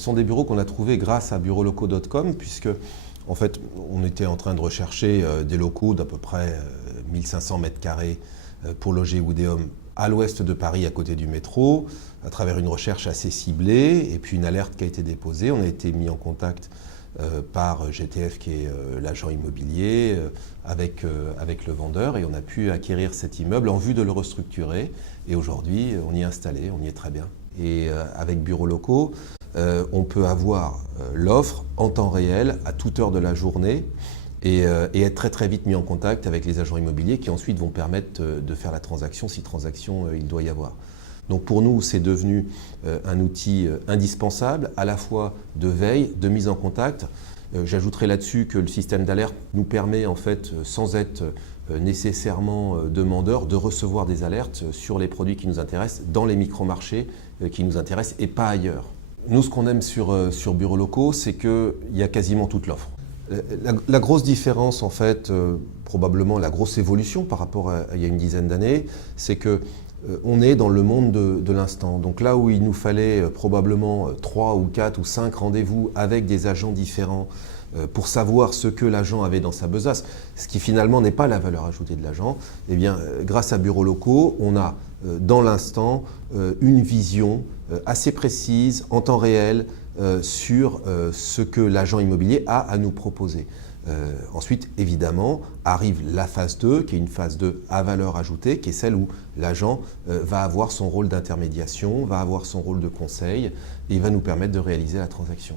Ce sont des bureaux qu'on a trouvés grâce à burolocaux.com, puisque en fait, on était en train de rechercher des locaux d'à peu près 1500 mètres carrés pour loger Woodeum à l'ouest de Paris, à côté du métro, à travers une recherche assez ciblée et puis une alerte qui a été déposée. On a été mis en contact par GTF, qui est l'agent immobilier, avec le vendeur, et on a pu acquérir cet immeuble en vue de le restructurer. Et aujourd'hui, on y est installé, on y est très bien. Et avec Bureaux Locaux, on peut avoir l'offre en temps réel, à toute heure de la journée, et être très très vite mis en contact avec les agents immobiliers qui ensuite vont permettre de faire la transaction, si transaction il doit y avoir. Donc pour nous, c'est devenu un outil indispensable, à la fois de veille, de mise en contact. J'ajouterai là-dessus que le système d'alerte nous permet, en fait, sans être nécessairement demandeur, de recevoir des alertes sur les produits qui nous intéressent, dans les micro-marchés qui nous intéressent et pas ailleurs. Nous, ce qu'on aime sur Bureaux Locaux, c'est qu'il y a quasiment toute l'offre. La grosse différence, en fait, probablement la grosse évolution par rapport à il y a une dizaine d'années, c'est que on est dans le monde de l'instant. Donc là où il nous fallait probablement 3 ou 4 ou 5 rendez-vous avec des agents différents pour savoir ce que l'agent avait dans sa besace, ce qui finalement n'est pas la valeur ajoutée de l'agent, eh bien, grâce à Bureaux Locaux, on a dans l'instant une vision assez précise, en temps réel, sur ce que l'agent immobilier a à nous proposer. Ensuite, évidemment, arrive la phase 2, qui est une phase 2 à valeur ajoutée, qui est celle où l'agent va avoir son rôle d'intermédiation, va avoir son rôle de conseil, et il va nous permettre de réaliser la transaction.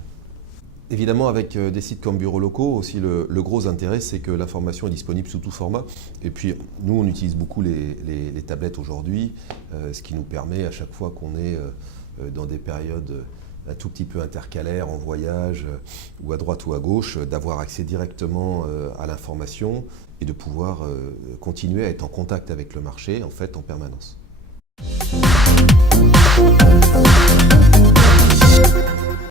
Évidemment, avec des sites comme Bureaux Locaux, aussi le gros intérêt, c'est que l'information est disponible sous tout format. Et puis, nous, on utilise beaucoup les tablettes aujourd'hui, ce qui nous permet, à chaque fois qu'on est dans des périodes un tout petit peu intercalaires, en voyage, ou à droite ou à gauche, d'avoir accès directement à l'information et de pouvoir continuer à être en contact avec le marché, en fait, en permanence.